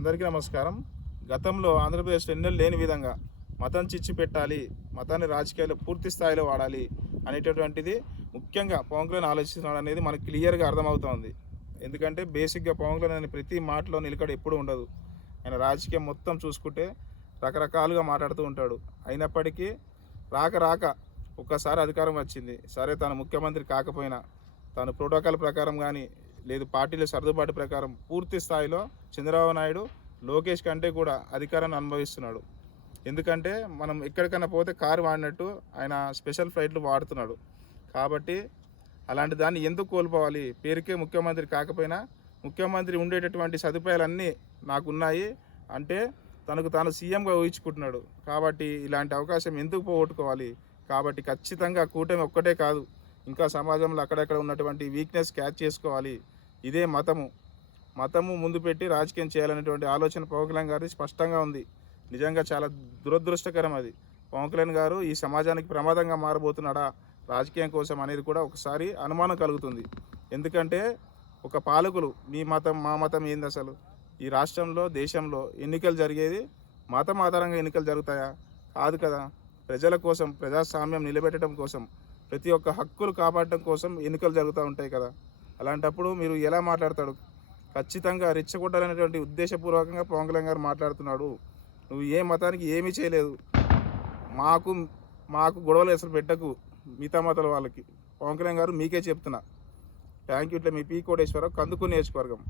అందరికీ నమస్కారం. గతంలో ఆంధ్రప్రదేశ్‌లో ఎన్నడూ లేని విధంగా మతం చిచ్చు పెట్టాలి, మతాన్ని రాజకీయాల్లో పూర్తి స్థాయిలో వాడాలి అనేటటువంటిది ముఖ్యంగా పవన్ కళ్యాణ్ ఆలోచిస్తున్నాడు అనేది మనకు క్లియర్‌గా అర్థమవుతోంది. ఎందుకంటే బేసిక్‌గా పవన్ కళ్యాణ్ అనే ప్రతి మాటలో నిలకడ ఎప్పుడూ ఉండదు. ఆయన రాజకీయం మొత్తం చూసుకుంటే రకరకాలుగా మాట్లాడుతూ ఉంటాడు. అయినప్పటికీ రాక ఒక్కసారి అధికారం వచ్చింది. సరే తను ముఖ్యమంత్రి కాకపోయినా తను ప్రోటోకాల్ ప్రకారం కానీ లేదు పార్టీల సర్దుబాటు ప్రకారం పూర్తి స్థాయిలో చంద్రబాబు నాయుడు లోకేష్ కంటే కూడా అధికారాన్ని అనుభవిస్తున్నాడు. ఎందుకంటే మనం ఎక్కడికైనా పోతే కారు వాడినట్టు ఆయన స్పెషల్ ఫ్లైట్లు వాడుతున్నాడు. కాబట్టి అలాంటి దాన్ని ఎందుకు కోల్పోవాలి? పేరుకే ముఖ్యమంత్రి కాకపోయినా ముఖ్యమంత్రి ఉండేటటువంటి సదుపాయాలన్నీ నాకున్నాయి అంటే తనకు తాను సీఎంగా ఊహించుకుంటున్నాడు. కాబట్టి ఇలాంటి అవకాశం ఎందుకు పోగొట్టుకోవాలి? కాబట్టి ఖచ్చితంగా కూటమి ఒక్కటే కాదు, ఇంకా సమాజంలో అక్కడక్కడ ఉన్నటువంటి వీక్నెస్ క్యాచ్ చేసుకోవాలి. ఇదే మతము ముందు పెట్టి రాజకీయం చేయాలనేటువంటి ఆలోచన పవన్ కళ్యాణ్ గారిది స్పష్టంగా ఉంది. నిజంగా చాలా దురదృష్టకరం అది. పవన్ కళ్యాణ్ గారు ఈ సమాజానికి ప్రమాదంగా మారబోతున్నాడా రాజకీయం కోసం అనేది కూడా ఒకసారి అనుమానం కలుగుతుంది. ఎందుకంటే ఒక పాలకులు మీ మతం మా మతం ఏంది అసలు? ఈ రాష్ట్రంలో దేశంలో ఎన్నికలు జరిగేది మతం ఆధారంగా ఎన్నికలు జరుగుతాయా? కాదు కదా. ప్రజల కోసం ప్రజాస్వామ్యం నిలబెట్టడం కోసం ప్రతి ఒక్క హక్కులు కాపాడటం కోసం ఎన్నికలు జరుగుతూ ఉంటాయి కదా. అలాంటప్పుడు మీరు ఎలా మాట్లాడతాడు? ఖచ్చితంగా రెచ్చగొట్టాలనేటువంటి ఉద్దేశపూర్వకంగా పవన్ కళ్యాణ్ గారు మాట్లాడుతున్నాడు. నువ్వు ఏ మతానికి ఏమీ చేయలేదు, మాకు మాకు గొడవలు అసలు పెట్టకు మిగతా మతాల వాళ్ళకి. పవన్ కళ్యాణ్ గారు మీకే చెప్తున్నా. Thank you. ఇట్లా మీ పీ కోటేశ్వరరావు, కందుకూరు నియోజకవర్గం.